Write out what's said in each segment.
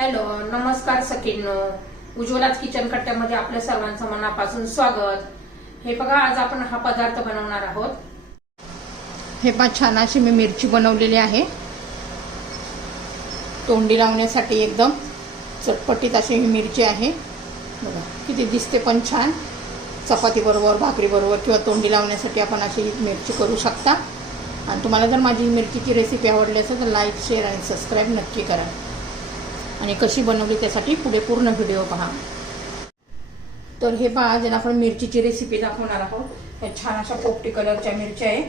Hello, नमस्कार सखींनो. उज्ज्वलाच kitchen कट्ट्यामध्ये आपल्या सर्वांचं मनापासून स्वागत. हे बघा, आज आपण हा पदार्थ बनवणार आहोत. हे पण छान अशी मी मिरची बनवलेली आहे. तोंडी लावण्यासाठी एकदम चटपटीत अशी ही मिरची आहे. बघा किती दिसते पण छान. चपाती बरोबर, भाकरी बरोबर किंवा तोंडी लावण्यासाठी आपण अशी ही मिरची करू शकता. आणि तुम्हाला जर माझी मिरचीची रेसिपी आवडली असेल तर लाईक, शेअर आणि सबस्क्राईब नक्की करा. आणि कशी बनवली त्यासाठी पुढे पूर्ण व्हिडिओ पहा. तर हे पहा, आज आपण मिरचीची रेसिपी दाखवणार आहोत. हे छान अशा पोपटी कलरच्या मिरच्या आहे.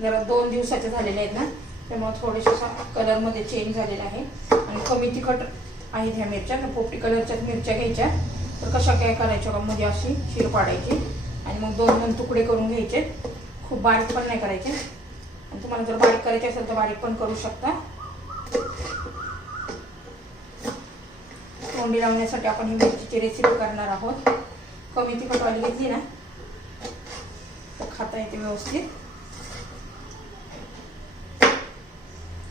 जरा 2 दिवसाच्या झालेल्या आहेत ना, त्यामुळे थोडेशा कलरमध्ये चेंज झालेला आहे. आणि कमी तिखट आहेत ह्या मिरच्या. पोपटी कलरच्या मिरच्या घ्यायच्या. तर कशा काय करायच्या का, मध्ये अशी शीर पाडायची आणि मग 2 तुकडे करून घ्यायचे. खूप बारीक पण नाही करायचे. आणि तुम्हाला जर बारीक करायचे असेल तर बारीक पण करू शकता. तोंडी लावण्यासाठी आपण ही मिरचीची रेसिपी करणार आहोत. कमी तिखटवाली घेतली ना तर खाता येते व्यवस्थित.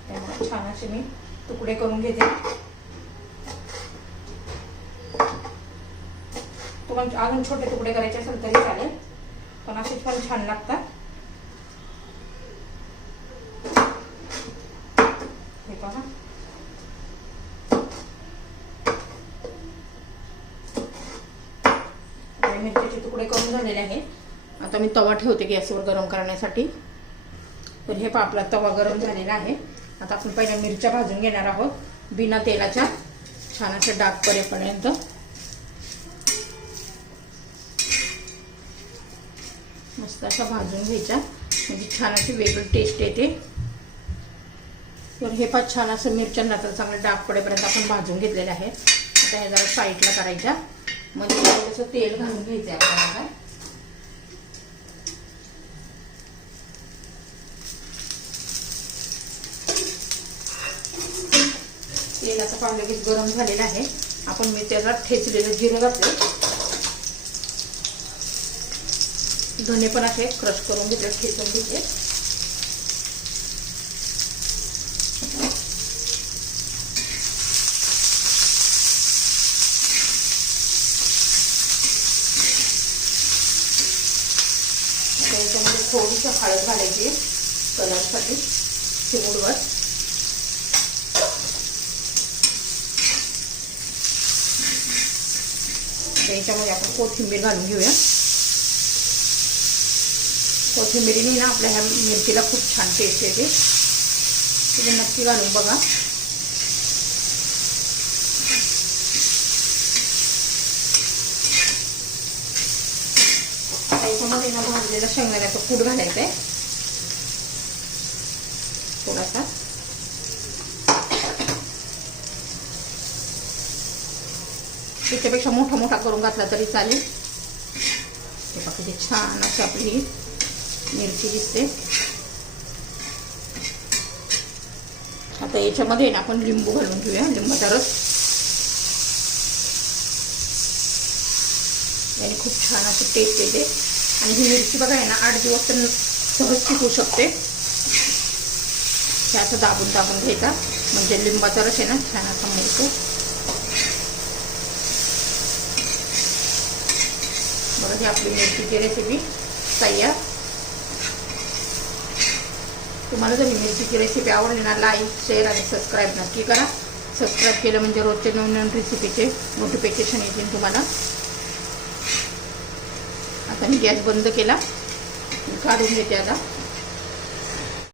त्यामुळे छान असे मी तुकडे करून घेते. तुम्हाला अजून छोटे तुकडे करायचे असेल तरी चालेल, पण असेच पण छान लागतात. हे पहा, मिरचीचे तुकडे करून झालेले आहे. आता मी तवा ठेवते गॅसवर गरम करण्यासाठी. तर हे पहा, आपला तवा गरम झालेला आहे. आता आपण पहिल्या मिरच्या भाजून घेणार आहोत बिना तेलाच्या, छान असे डाग पडेपर्यंत. मस्त अशा भाजून घ्यायच्या, म्हणजे छान अशी वेगळी टेस्ट येते. तर हे पहा, छान असं मिरच्यांना तर चांगले डाग पडेपर्यंत आपण भाजून घेतलेले आहे. आता हे जरा साईडला करायच्या, म्हणजे थोडंसं तेल घालून घ्यायचं आपल्याला. तेल आता पाहिलं की गरम झालेलं आहे. आपण मी त्याला ठेचलेलं जिरं घातलं. धने पण असे क्रश करून घेतले, ठेचून घेतले. याच्यामध्ये थोडीशी हळद घालायची कलरसाठी, चिमूटभर. याच्यामध्ये आपण कोथिंबीर घालून घेऊया. कोथिंबीरीने ना आपल्या ह्या मिरचीला खूप छान टेस्ट येते. तुम्ही नक्की घालून बघा. याच्यामध्ये ना भाजलेला शेंगदाण्याचा कूट घालायचा आहे थोडासा. त्याच्यापेक्षा मोठा मोठा करून घातला तरी चालेल. हे बघा किती छान अशी आपली मिरची दिसते. आता याच्यामध्ये ना आपण लिंबू घालून घेऊया, लिंबाचा रस. याने खूप छान अशी टेस्ट येते. आणि ही मिरची बघा आहे ना, 8 दिवस तर सहज टिकू शकते. हे असं दाबून दाबून घ्यायचा, म्हणजे लिंबाचा रस आहे ना छान असा मिळतो. बघा, ही आपली मिरचीची रेसिपी तयार. तुम्हाला जर ही मिरचीची रेसिपी आवडली ना, लाईक, शेअर आणि सबस्क्राईब नक्की करा. सबस्क्राईब केलं म्हणजे रोजचे नवीन रेसिपीचे नोटिफिकेशन येतील तुम्हाला. आता मी गॅस बंद केला, काढून घेते आता.